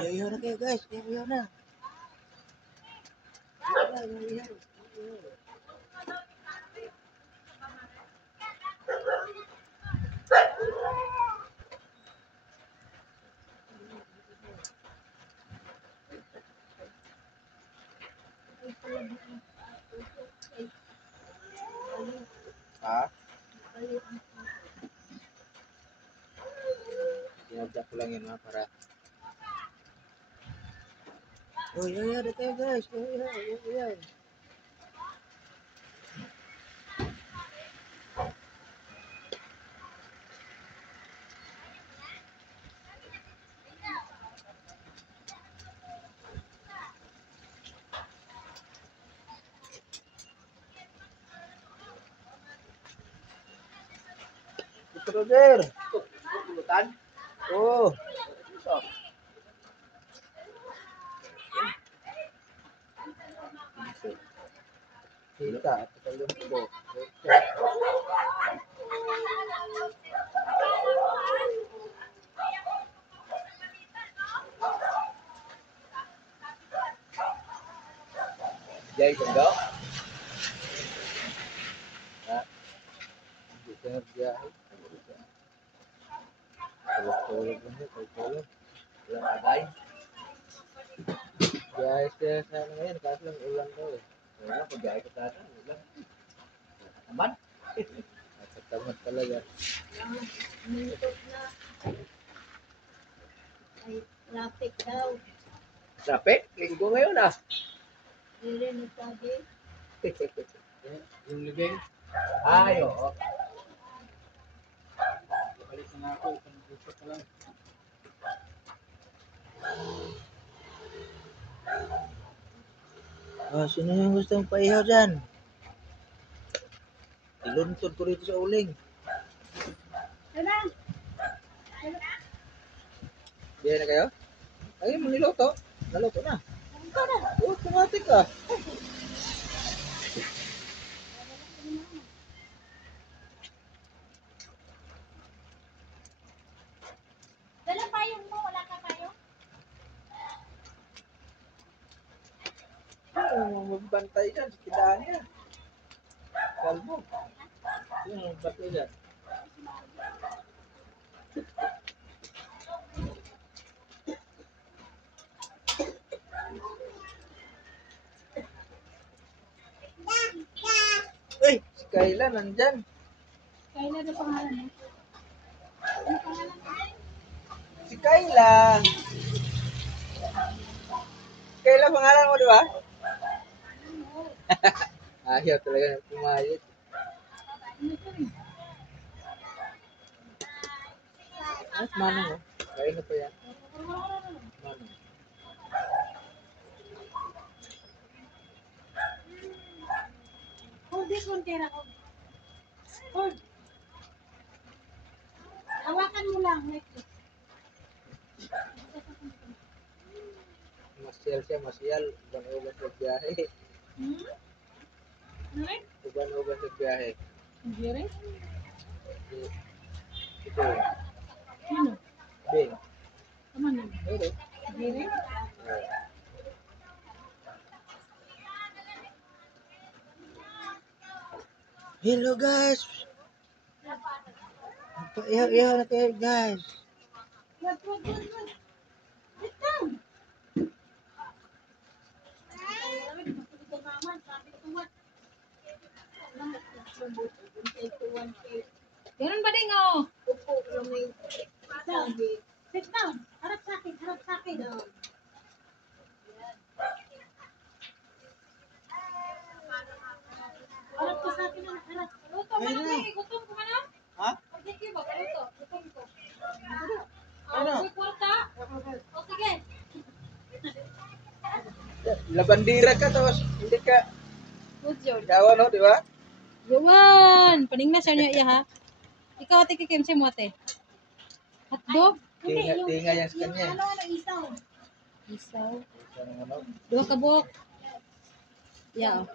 Ayaw na kayo guys, ayaw na. Ha? Sinadya ko lang yun ha, para ayaw na kayo guys, ayaw. Ito Roger. Pulutan? Oo. Kita, patalong ko. Jay, Kondo? Ha? Hindi ka nagbiyahe. Tulog lang yun, tulog. Walang agay? Biyahe siya sa ano ngayon, kaso lang ulan daw eh. Wala, pag-gaya ko sana. Wala. Aman? Nakatamad talaga. Mintot na. Ay, traffic daw. Traffic? Linggo ngayon ah. Nirinig sabi. Yung libing, Ay, oo. balik na nga ako, isang gusto ko lang. Sino yung gustong paihaw dyan? Iluntod ko dito sa uling. Ano? Biyahe na kayo? Ay, maniloto. Naluto na. Ito na. Oh, tumatik ka. Dala payong mo, wala ka payong? Magbantay dyan sa kidahan niya. Kalbo. Sino magbantay dyan? Uy, si Kayla nandyan. Kailan na pangalan mo? Ano pangalan mo? Si Kayla. Kayla pangalan mo, di ba? Ayaw talaga ng pumayot. Ano ito eh? Mas manong mo. Kaya na pa yan. Manong. Hold this one, Kera. Hold. Hawakan mo lang. Like this. Masyal siya, masyal. Uban-uban sa biyahe. Hmm? Ano rin? Uban-uban sa biyahe. Hindi rin? Ito. Sino? Ben. Tama na. Pero. Hindi rin? Hello guys. Ihaw na kayo guys. Wag. Sit down. Ganun ba ding oh? Upo lang may sabi. Sit down. Harap sa akin. Harap sa akin. Harap ka sa akin. Harap. Luto Ay, ba na. na? Gutom ko ka na? Ha? Sige ba? Luto. Gutom ko. Ano? May kwarta? O sige. Labandira ka tapos hindi ka Good job. dawa no, di ba? Yawan. Paning na sa niya iya ha. Ikaw ate kikim si mo ate. Hotdog? Tinga yan sa kanya. Ano isaw? Isaw. Isa ng ano. Dua ka buhok. Yeah.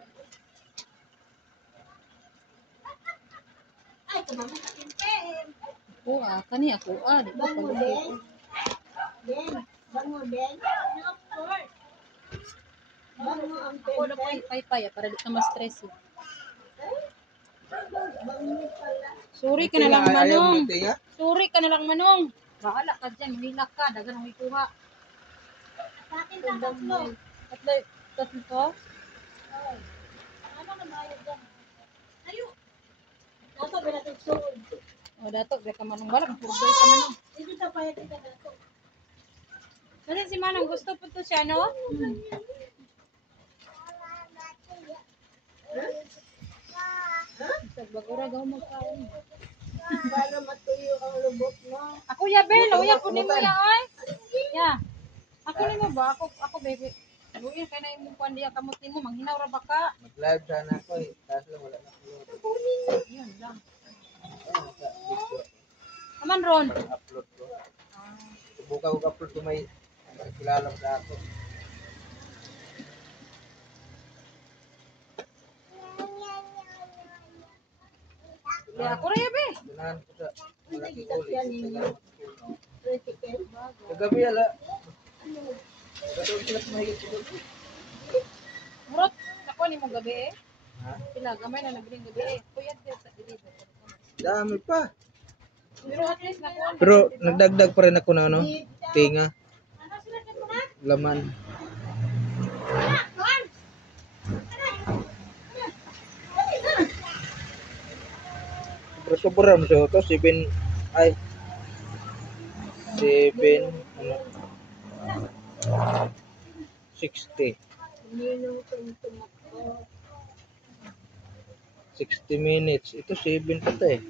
Ay, kumama sa pinten. Oo kani ako. Di ba? Ben. Bango din? Of course. Bango ang Ako na po yung paypay para di ka ma-stress. Eh. Bango pala. Sorry ka na lang, Ayaw Manong. mo, tinga? Sorry ka na lang, Manong. Bahala ka dyan. Mahilak ka. Dagan ang ikuha. Sa akin lang tatlo. Tatlo ko? Ano na bayad dyan? Ayo. Dato ba natin suod? O, dato. Beka Manong. Wala. Purdoy ka, Manong. Dito sa payat kita dato. Kasi si Manong gusto po to siya, no? Sa bagura gaw magkaon. Para matuyo ang lubot mo. Ako ya Bel, uya po nimo ya oy. Ya. Ako nimo ba? Ako baby. Uya kay na imong kuan diya kamot nimo manghinaw ra ba ka? Mag-live sana ako eh. Kaso lang wala na upload. Yun lang. Ayun, sa video. Aman ron. Upload ko. Subukan ko upload ko may kilala sa ako. Ya ako ra ya be. Ganahan ko sa malaking uli. Critical. Kagabi ala. Katulad sila sa mahigit ko. Murot ako nimo gabi eh. Ha? Pila gamay na nagring gabi eh. Kuyat din sa dili. Dami pa. Pero at least na kuan. Pero nagdagdag pa rin ako na ano? Tinga. Ano sila dyan mo na? Laman. Sobra mo siya to. 7 ay 7 ano 60 Ninong kong tumakbo. 60 minutes. Ito 7 pa to eh.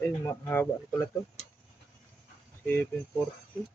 Ay, mahaba na pala to. 740.